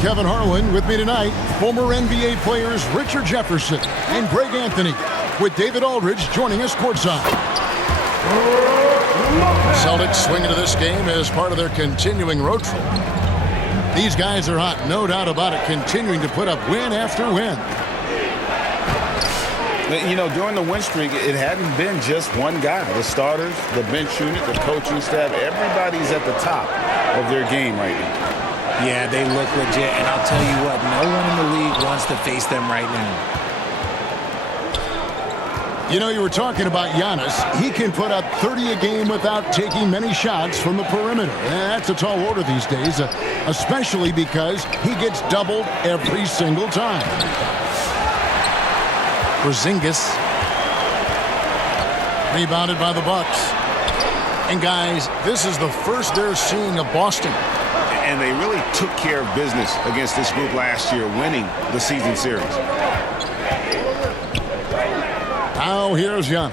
Kevin Harlan. With me tonight, former NBA players Richard Jefferson and Greg Anthony, with David Aldridge joining us courtside. Celtics swing into this game as part of their continuing road trip. These guys are hot, no doubt about it, continuing to put up win after win. You know, during the win streak, it hadn't been just one guy. The starters, the bench unit, the coaching staff, everybody's at the top of their game right now. Yeah, they look legit, and I'll tell you what, no one in the league wants to face them right now. You know, you were talking about Giannis. He can put up 30 a game without taking many shots from the perimeter. That's a tall order these days, especially because he gets doubled every single time. Porzingis. Rebounded by the Bucks. And guys, this is the first they're seeing of Boston. And they really took care of business against this group last year, winning the season series. Now here's Giannis.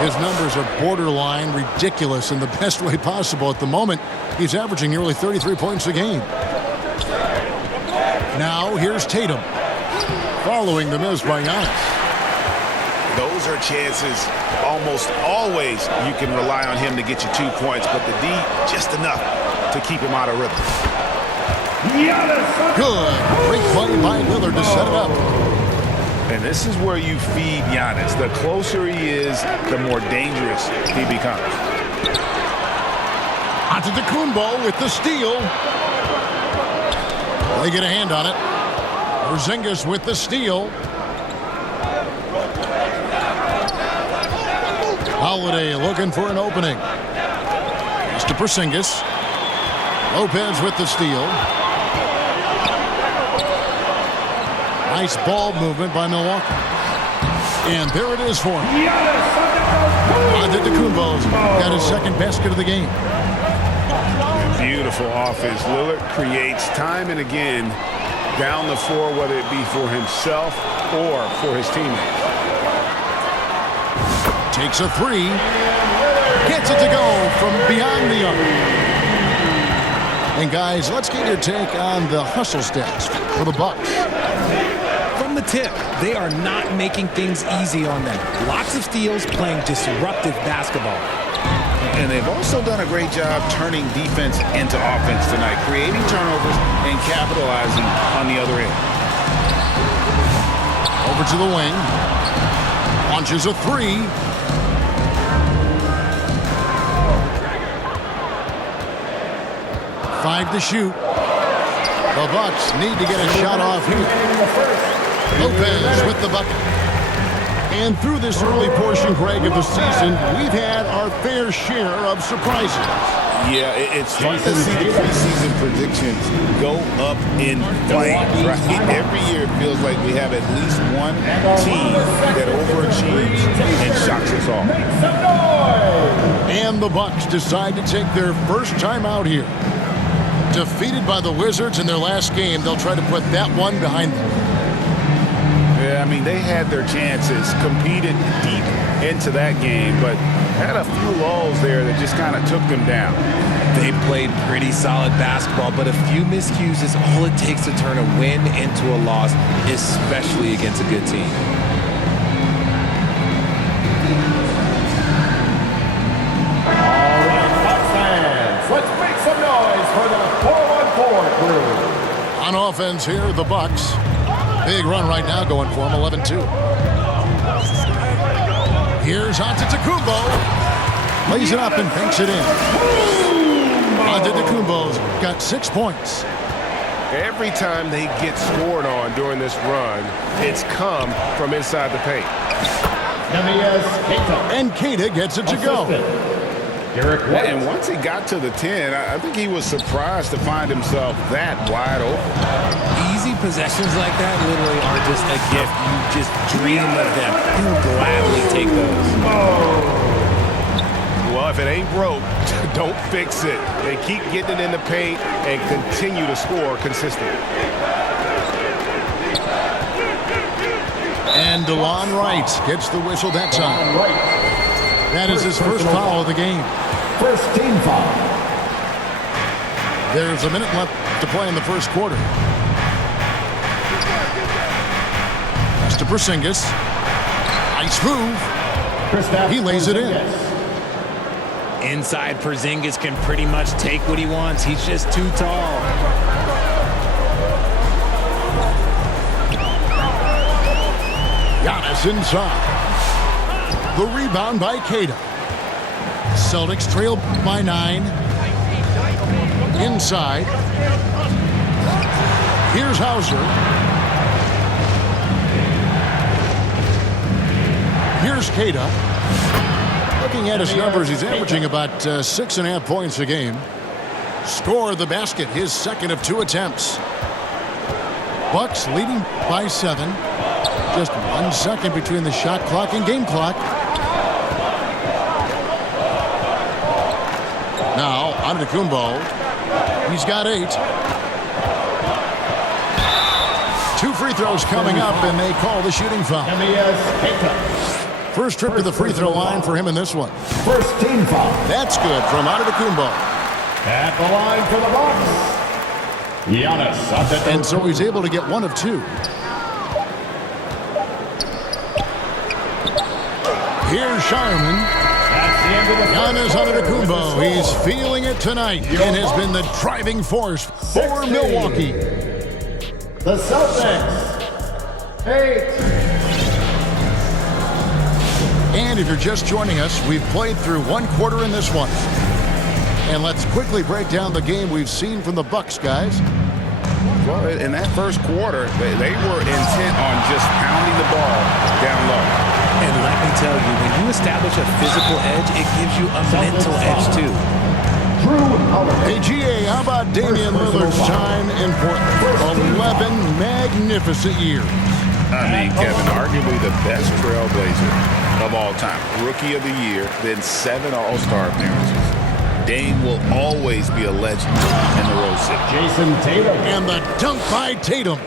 His numbers are borderline ridiculous in the best way possible at the moment. He's averaging nearly 33 points a game. Now here's Tatum. Following the miss by Giannis. Those are chances almost always you can rely on him to get you 2 points, but the D just enough to keep him out of rhythm. Good. Great play by Lillard to set it up. And this is where you feed Giannis. The closer he is, the more dangerous he becomes. Antetokounmpo with the steal. They get a hand on it. Porzingis with the steal. Holiday looking for an opening. It's to Porzingis. Lopez with the steal. Nice ball movement by Milwaukee. And there it is for him. Antetokounmpo's got his second basket of the game. Beautiful offense. Lillard creates time and again down the floor, whether it be for himself or for his teammates. Takes a three. Gets it to go from beyond the arc. And guys, let's get your take on the hustle stats for the Bucks. From the tip, they are not making things easy on them. Lots of steals, playing disruptive basketball. And they've also done a great job turning defense into offense tonight, creating turnovers and capitalizing on the other end. Over to the wing. Launches a three. Five to shoot. The Bucks need to get a shot off here. Lopez with the bucket. And through this early portion, Greg, of the season, we've had our fair share of surprises. Yeah, it's fun to see the preseason predictions go up in flames, right? Every year it feels like we have at least one team that overachieves and shocks us all. And the Bucks decide to take their first time out here. Defeated by the Wizards in their last game, they'll try to put that one behind them. Yeah, I mean, they had their chances, competed deep into that game, but had a few lulls there that just kind of took them down. They played pretty solid basketball, but a few miscues is all it takes to turn a win into a loss, especially against a good team. All right, Bucks fans, let's make some noise for the 4-on-4 crew. On offense here, the Bucks. Big run right now going for him, 11-2. Here's Antetokounmpo. Lays it up and banks it in. Antetokounmpo's got 6 points. Every time they get scored on during this run, it's come from inside the paint. And Keita gets it to go. And once he got to the 10, I think he was surprised to find himself that wide open. Easy possessions like that literally are just a gift. You just dream of them. He'll gladly take those. Well, if it ain't broke, don't fix it. They keep getting it in the paint and continue to score consistently. And DeLon Wright gets the whistle that time. That is his first foul of the game. First team foul. There's a minute left to play in the first quarter. Pass to Porzingis. Nice move. He lays it in. Inside, Porzingis can pretty much take what he wants. He's just too tall. Giannis inside. The rebound by Keita. Celtics trail by 9. Inside. Here's Hauser. Here's Keita. Looking at his numbers, he's averaging about 6.5 points a game. Scored the basket, his second of 2 attempts. Bucks leading by 7. Just 1 second between the shot clock and game clock. Now, Antetokounmpo. He's got 8. 2 free throws coming up, and they call the shooting foul. First trip to the free throw line for him in this one. First team foul. That's good from Antetokounmpo. At the line for the Bucks, Giannis Antetokounmpo. And so he's able to get 1 of 2. Here's Sharman. Giannis Antetokounmpo. He's feeling it tonight and has been the driving force for Milwaukee. The Celtics, 8. And if you're just joining us, we've played through 1 quarter in this one. And let's quickly break down the game we've seen from the Bucks, guys. Well, in that first quarter, they were intent on just pounding the ball down low. And let me tell you, when you establish a physical edge, it gives you a mental edge, too. Hey, GA, how about Damian Lillard's time in Portland? 11 magnificent years. I mean, Kevin, arguably the best trailblazer of all time. Rookie of the year, then 7 All-Star appearances. Dame will always be a legend in the Rose City. Jason Tatum. And the dunk by Tatum.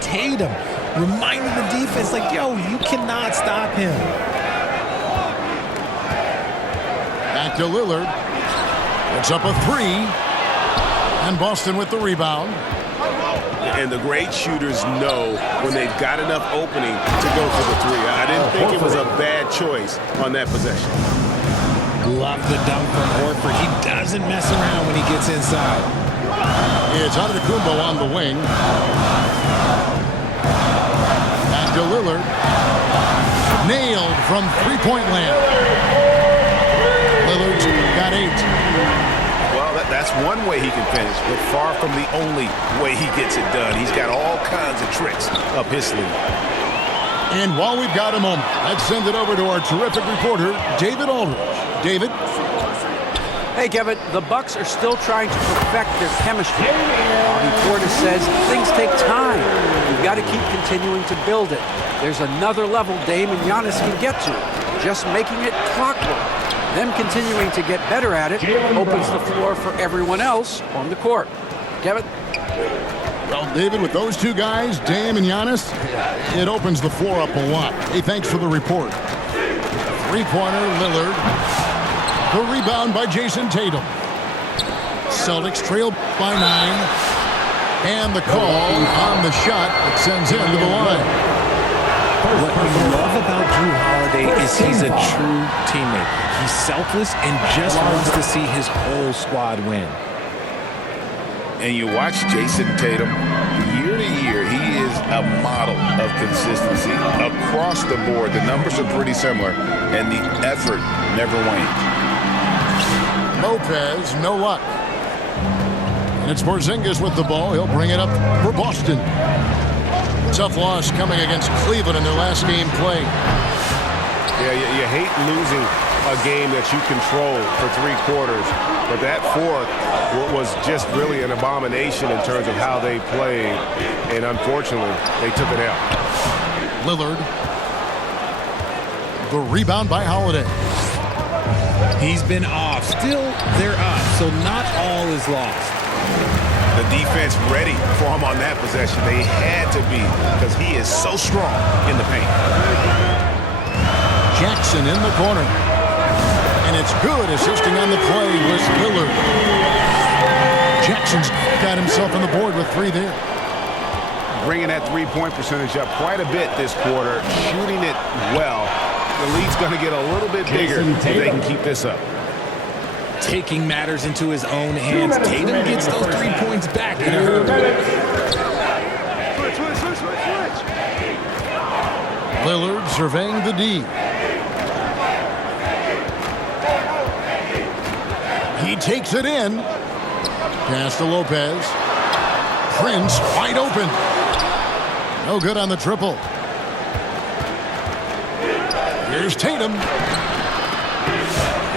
Tatum reminding the defense, like, yo, you cannot stop him. Back to Lillard. It's up a 3. And Boston with the rebound. And the great shooters know when they've got enough opening to go for the 3. I didn't think it was a bad choice on that possession. Love the dunk from Horford. He doesn't mess around when he gets inside. It's Antetokounmpo on the wing. Back to Lillard. Nailed from 3-point land. Lillard's got 8. Well, that's one way he can finish, but far from the only way he gets it done. He's got all kinds of tricks up his sleeve. And while we've got a moment, let's send it over to our terrific reporter, David Aldridge. David? Hey, Kevin, the Bucks are still trying to perfect their chemistry. Bobby Portis says things take time. You've got to keep continuing to build it. There's another level Dame and Giannis can get to, just making it clockwork. Them continuing to get better at it opens the floor for everyone else on the court. Kevin? Well, David, with those 2 guys, Dame and Giannis, it opens the floor up a lot. Hey, thanks for the report. 3-pointer, Lillard. The rebound by Jason Tatum. Celtics trail by 9. And the call on the shot that sends him to the line. What we love about Drew Holiday is he's a true teammate. He's selfless and just wants to see his whole squad win. And you watch Jason Tatum, year to year, he is a model of consistency. Across the board, the numbers are pretty similar, and the effort never wanes. Lopez, no luck. And it's Porzingis with the ball. He'll bring it up for Boston. Tough loss coming against Cleveland in their last game play. Yeah, you hate losing a game that you control for 3 quarters, but that 4th was just really an abomination in terms of how they played, and unfortunately, they took it out. Lillard. The rebound by Holiday. He's been off. Still, they're up, so not all is lost. The defense ready for him on that possession. They had to be, because he is so strong in the paint. Jackson in the corner. And it's good. Assisting on the play was Lillard. Jackson's got himself on the board with 3 there. Bringing that three-point percentage up quite a bit this quarter, shooting it well. The lead's going to get a little bit bigger if they can keep this up. Taking matters into his own hands. Tatum gets those 3 points back in a hurry. Lillard surveying the D. He takes it in. Pass to Lopez. Prince wide open. No good on the triple. Here's Tatum.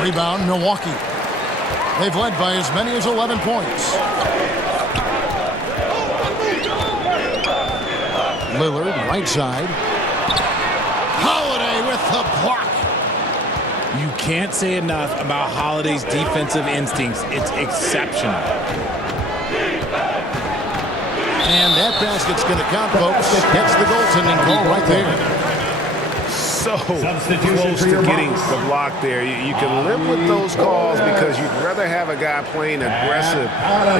Rebound, Milwaukee. They've led by as many as 11 points. Lillard, right side. Holiday with the block. You can't say enough about Holiday's defensive instincts. It's exceptional. And that basket's going to count, folks. Gets the goaltending call right there. So close to getting the block there. You can live with those calls because you'd rather have a guy playing aggressive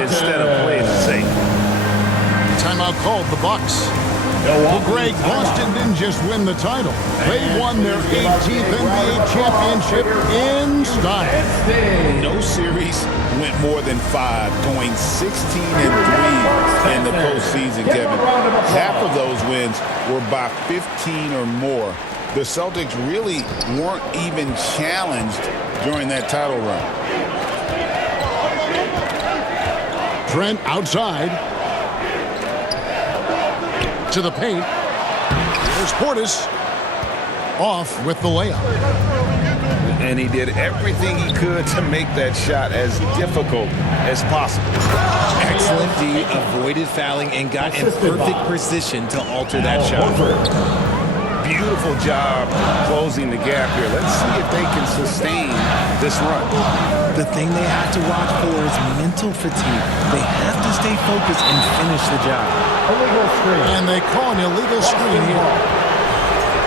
instead of playing safe. Timeout called, the Bucks. Well, Greg, Boston didn't just win the title. They won their 18th NBA championship in style. No series went more than 5, going 16-3 in the postseason, Kevin. Half of those wins were by 15 or more. The Celtics really weren't even challenged during that title run. Trent outside. To the paint. There's Portis. Off with the layup. And he did everything he could to make that shot as difficult as possible. Excellent D, avoided fouling, and got in perfect position to alter that shot. Beautiful job closing the gap here. Let's see if they can sustain this run. The thing they have to watch for is mental fatigue. They have to stay focused and finish the job. And they call an illegal screen here.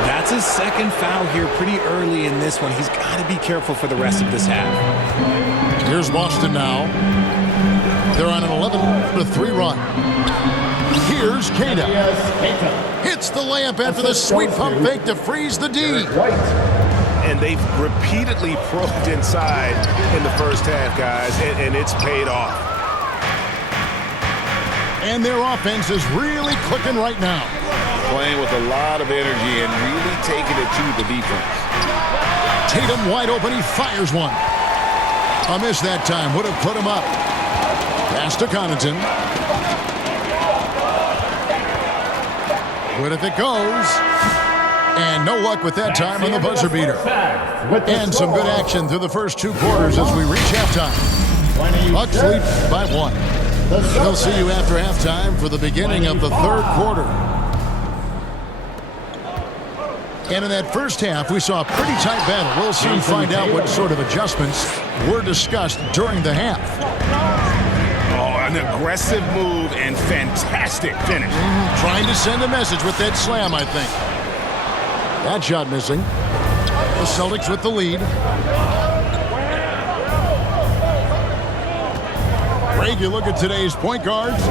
That's his second foul here pretty early in this one. He's got to be careful for the rest of this half. Here's Boston now. They're on an 11-3 run. Here's Kata. Hits the layup after the sweet pump fake to freeze the D. And they've repeatedly probed inside in the first half, guys, and it's paid off. And their offense is really clicking right now. Playing with a lot of energy and really taking it to the defense. Tatum wide open. He fires one. A miss that time. Would have put him up. Pass to Connaughton. Good if it goes. And no luck with that time on the buzzer beater. And some good action through the first 2 quarters as we reach halftime. Bucks lead by 1. We'll see you after halftime for the beginning of the 3rd quarter. And in that first half, we saw a pretty tight battle. We'll soon find out what sort of adjustments were discussed during the half. Oh, an aggressive move and fantastic finish. Trying to send a message with that slam, I think. That shot missing. The Celtics with the lead. Greg, you look at today's point guards,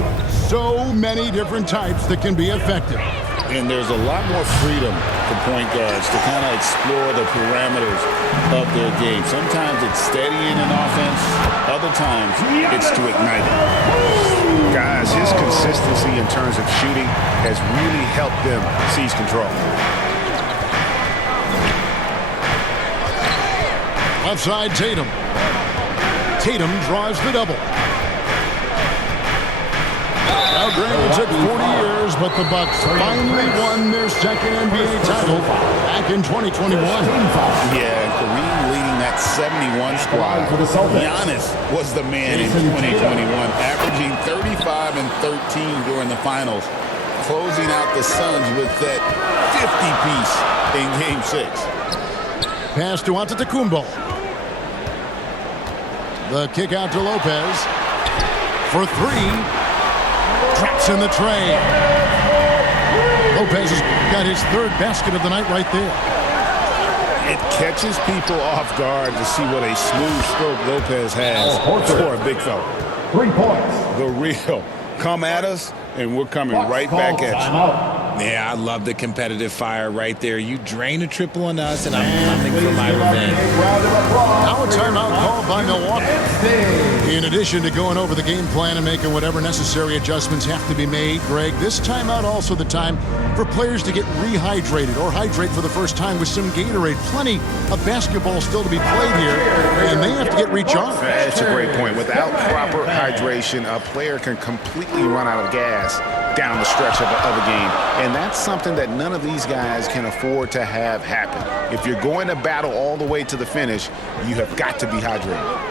so many different types that can be effective. And there's a lot more freedom for point guards to kind of explore the parameters of their game. Sometimes it's steadying an offense. Other times it's to ignite it. Guys, his consistency in terms of shooting has really helped them seize control. Left side, Tatum. Tatum draws the double. Now, granted, it took 40 years, but the Bucks finally won their second NBA title back in 2021. Yeah, and Kareem leading that 71 squad. Giannis was the man in 2021, averaging 35 and 13 during the finals, closing out the Suns with that 50-piece in Game 6. Pass to Antetokounmpo. The kick out to Lopez for 3. Traps in the tray. Lopez has got his 3rd basket of the night right there. It catches people off guard to see what a smooth stroke Lopez has for a big fella. 3 points. The real. Come at us, and we're coming right back at you. Yeah, I love the competitive fire right there. You drain a triple on us, and I'm coming for my revenge. Now a timeout called by Milwaukee. In addition to going over the game plan and making whatever necessary adjustments have to be made, Greg, this timeout also the time for players to get rehydrated or hydrate for the first time with some Gatorade. Plenty of basketball still to be played here, and they have to get recharged. That's a great point. Without proper hydration, a player can completely run out of gas down the stretch of a game. And that's something that none of these guys can afford to have happen. If you're going to battle all the way to the finish, you have got to be hydrated.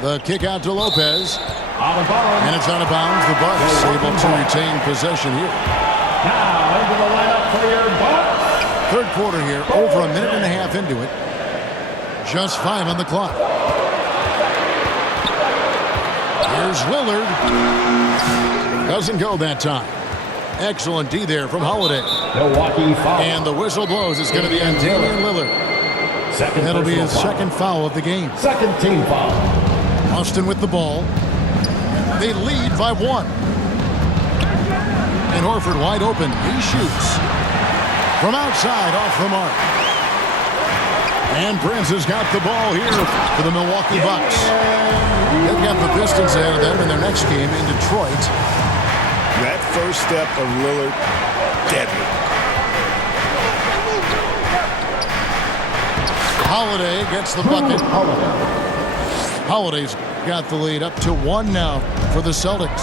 The kick out to Lopez. And it's out of bounds. The Bucks able to retain possession here. Now into the lineup for your Bucks. Third quarter here, over a minute and a half into it. Just 5 on the clock. Here's Lillard. Doesn't go that time. Excellent D there from Holiday. Milwaukee foul. And the whistle blows. It's going to be on Damian Lillard. That'll be his second foul of the game. Second team foul. Austin with the ball. They lead by 1. And Horford wide open. He shoots. From outside, off the mark. And Prince has got the ball here for the Milwaukee Bucks. They've got the Pistons ahead of them in their next game in Detroit. That first step of Lillard, deadly. Holiday gets the bucket. Holiday's got the lead up to 1 now for the Celtics.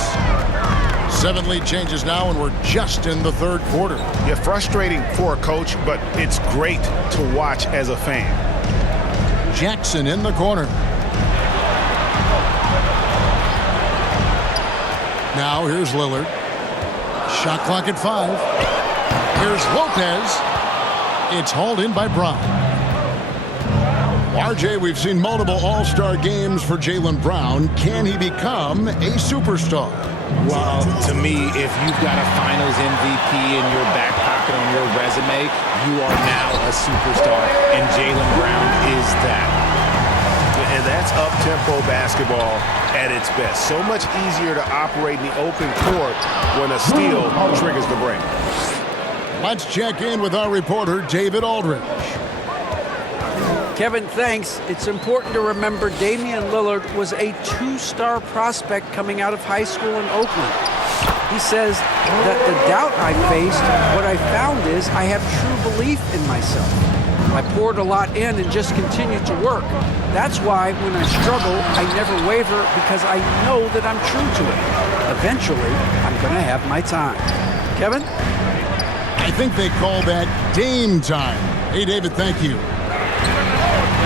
7 lead changes now, and we're just in the third quarter. Yeah, frustrating for a coach, but it's great to watch as a fan. Jackson in the corner. Now here's Lillard. Shot clock at 5. Here's Lopez. It's hauled in by Brown. RJ, we've seen multiple all-star games for Jaylen Brown. Can he become a superstar? Well, to me, if you've got a Finals MVP in your back pocket on your resume, you are now a superstar, and Jaylen Brown is that. And that's up-tempo basketball at its best. So much easier to operate in the open court when a steal triggers the break. Let's check in with our reporter, David Aldridge. Kevin, thanks. It's important to remember Damian Lillard was a 2-star prospect coming out of high school in Oakland. He says that the doubt I faced, what I found is I have true belief in myself. I poured a lot in and just continued to work. That's why when I struggle, I never waver because I know that I'm true to it. Eventually, I'm going to have my time. Kevin? I think they call that Dame time. Hey, David, thank you.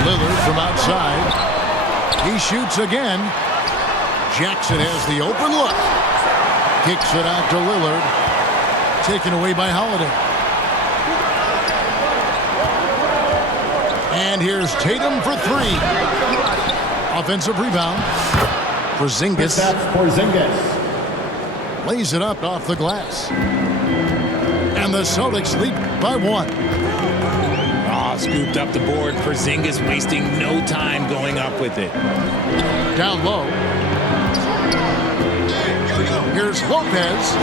Lillard from outside. He shoots again. Jackson has the open look. Kicks it out to Lillard. Taken away by Holiday. And here's Tatum for 3. Offensive rebound. Porzingis. That's Porzingis. Lays it up off the glass. And the Celtics lead by 1. Scooped up the board. Porzingis wasting no time going up with it. Down low. Here's Lopez.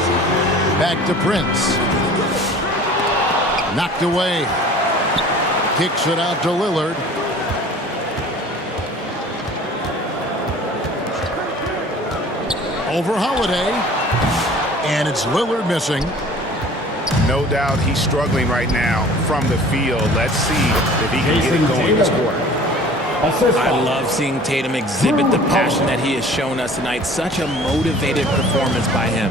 Back to Prince. Knocked away. Kicks it out to Lillard. Over Holiday. And it's Lillard missing. No doubt he's struggling right now from the field. Let's see if he can get it going this quarter. I love seeing Tatum exhibit the passion that he has shown us tonight. Such a motivated performance by him.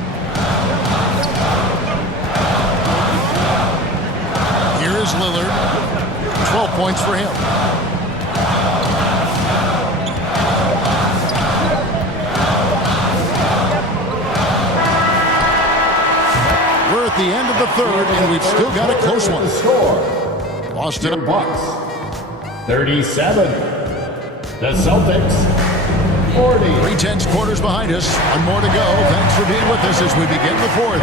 Here is Lillard. 12 points for him. We're at the end of the third, and we've still got a close one. Boston Bucks 37. The Celtics 40. 3/10 quarters behind us. One more to go. Thanks for being with us as we begin the fourth.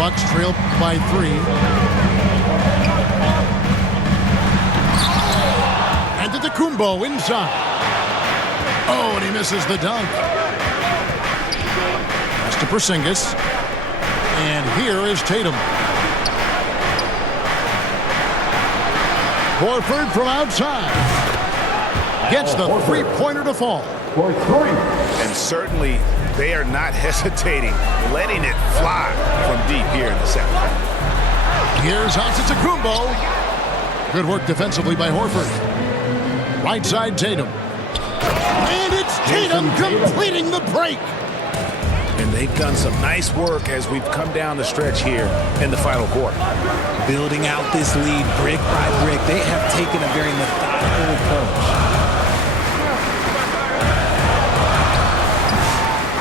Bucks trail by 3. And Antetokounmpo inside. Oh, and he misses the dunk. Pass to Porzingis. And here is Tatum. Horford from outside. Gets the three-pointer to fall. For 3. And certainly they are not hesitating, letting it fly from deep here in the second. Here's Antetokounmpo. Good work defensively by Horford. Right side Tatum. And it's Tatum completing the break. And they've done some nice work as we've come down the stretch here in the final quarter. Building out this lead brick by brick. They have taken a very methodical approach.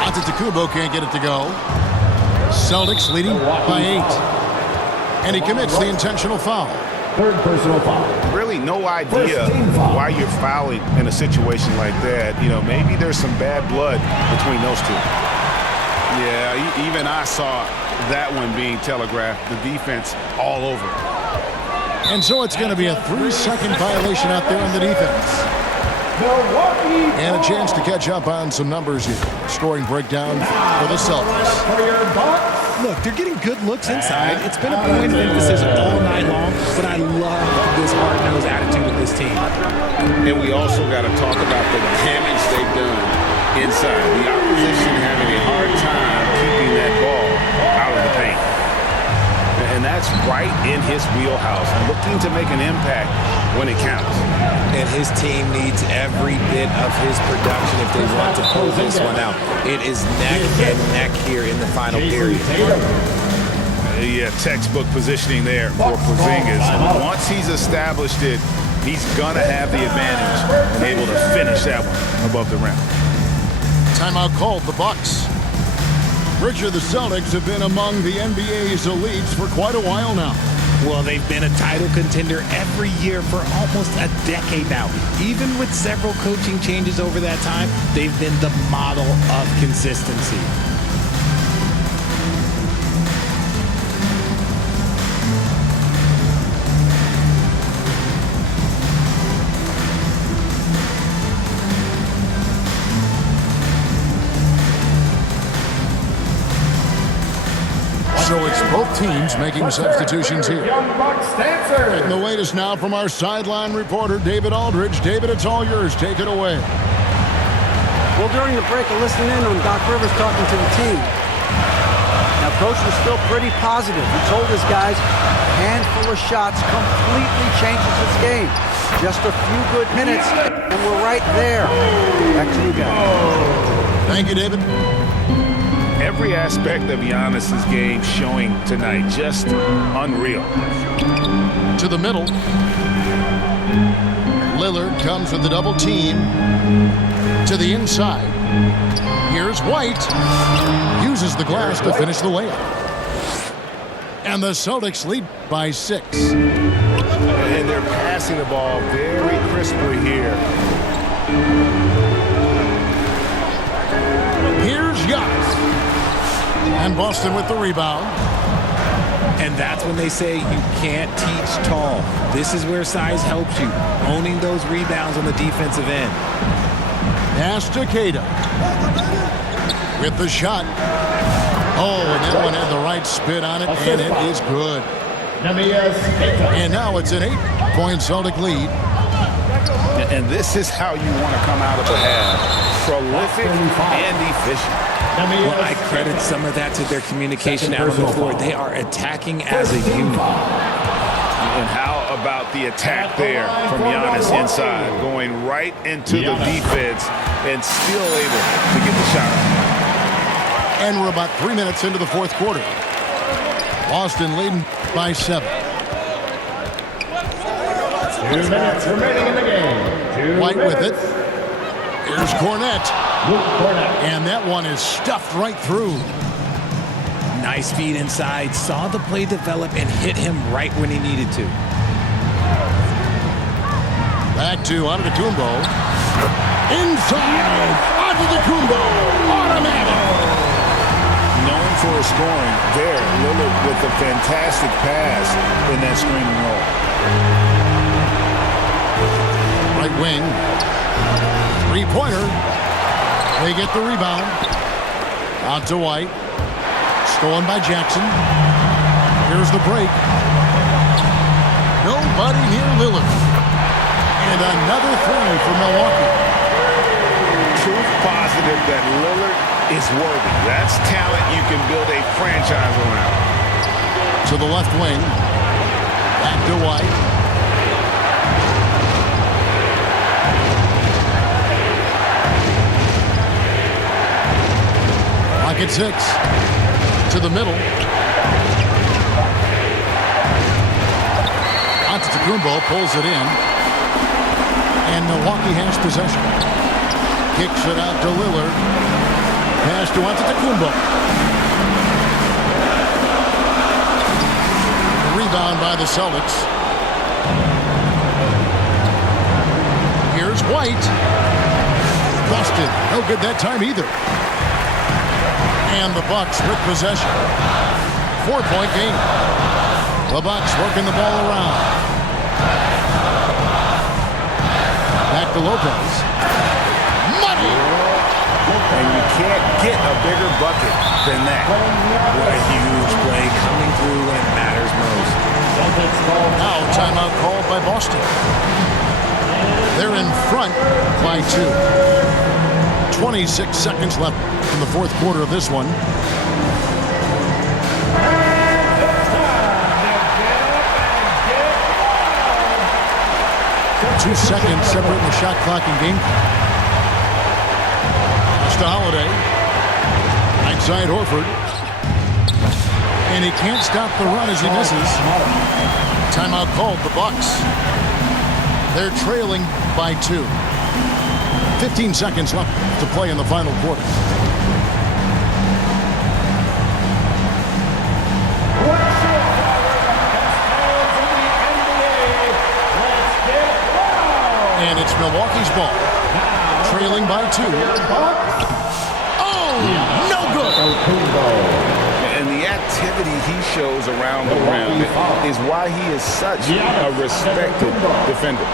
Antetokounmpo can't get it to go. Celtics leading by 8. And he commits the intentional foul. 3rd personal foul. Really no idea why you're fouling in a situation like that. You know, maybe there's some bad blood between those two. Yeah, even I saw that one being telegraphed. The defense all over. And so it's going to be a 3-second violation out there on the defense. Milwaukee. And a chance to catch up on some numbers here. Scoring breakdown for the Celtics. For your Bucks. Look, they're getting good looks inside. It's been a point of emphasis all night long, but I love this hard-nosed attitude of this team. And we also got to talk about the damage they've done inside. The opposition having a hard time keeping that ball out of the paint. And that's right in his wheelhouse, looking to make an impact when it counts. And his team needs every bit of his production if they want to pull this one out. It is neck and neck here in the final period. Yeah, textbook positioning there for Porzingis. Once he's established it, he's going to have the advantage and able to finish that one above the rim. Timeout called the Bucks. Richard, the Celtics have been among the NBA's elites for quite a while now. Well, they've been a title contender every year for almost a decade now. Even with several coaching changes over that time, they've been the model of consistency. So it's both teams making substitutions here. Young Bucks dancer. And the latest now from our sideline reporter, David Aldridge. David, it's all yours. Take it away. Well, during the break, I listened in on Doc Rivers talking to the team. Now, Coach was still pretty positive. He told his guys a handful of shots completely changes this game. Just a few good minutes, and we're right there. Back to you guys. Thank you, David. Every aspect of Giannis's game showing tonight, just unreal. To the middle. Lillard comes with the double team. To the inside. Here's White. Uses the glass to finish the layup. And the Celtics lead by 6. And they're passing the ball very crisply here. Here's Giannis. And Boston with the rebound. And that's when they say you can't teach tall. This is where size helps you. Owning those rebounds on the defensive end. Pass to Keita. With the shot. Oh, and that one had the right spin on it, and it is good. And now it's an 8-point Celtic lead. And this is how you want to come out of the half. Prolific and efficient. Well, I credit some of that to their communication out on the floor. They are attacking as a unit. And how about the attack there from Giannis inside, going right into the defense and still able to get the shot. And we're about 3 minutes into the fourth quarter. Boston leading by 7. 2 minutes remaining in the game. White with it. Here's Cornette. And that one is stuffed right through. Nice feed inside. Saw the play develop and hit him right when he needed to. Back to Antetokounmpo. Inside. Antetokounmpo. Automatic. Known for his scoring there. Lillard with a fantastic pass in that screen and roll. Right wing. Three-pointer. They get the rebound. Out to White. Stolen by Jackson. Here's the break. Nobody near Lillard. And another three for Milwaukee. Proof positive that Lillard is worthy. That's talent you can build a franchise around. To the left wing. Back to White. Pocket 6. To the middle. Antetokounmpo pulls it in. And Milwaukee has possession. Kicks it out to Lillard. Pass to Antetokounmpo. Rebound by the Celtics. Here's White. Busted. No good that time either. And the Bucks with possession. 4-point game. The Bucks working the ball around. Back to Lopez. Money! And you can't get a bigger bucket than that. What a huge play coming through when it matters most. Now timeout called by Boston. They're in front by 2. 26 seconds left in the fourth quarter of this one. Two seconds separating the shot clock and game clock. To Holiday. Right side Horford. And he can't stop the run as he misses. Timeout called, the Bucks. They're trailing by 2. 15 seconds left to play in the final quarter. And it's Milwaukee's ball. Trailing by 2. Oh, no good. And the activity he shows around the rim is why he is such a respected defender.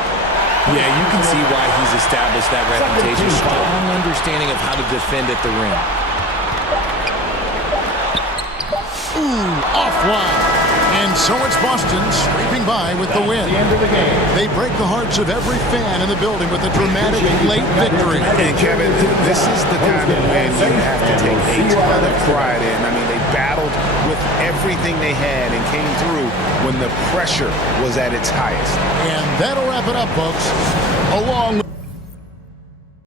Yeah, you can see why he's established that reputation. Strong understanding of how to defend at the rim. Ooh, offline. And so it's Boston scraping by with the win. They break the hearts of every fan in the building with a dramatic late victory. And Kevin, this is the kind of win you have to take a ton of pride in. I mean, they battled with everything they had and came through when the pressure was at its highest. And that'll wrap it up, folks. Along with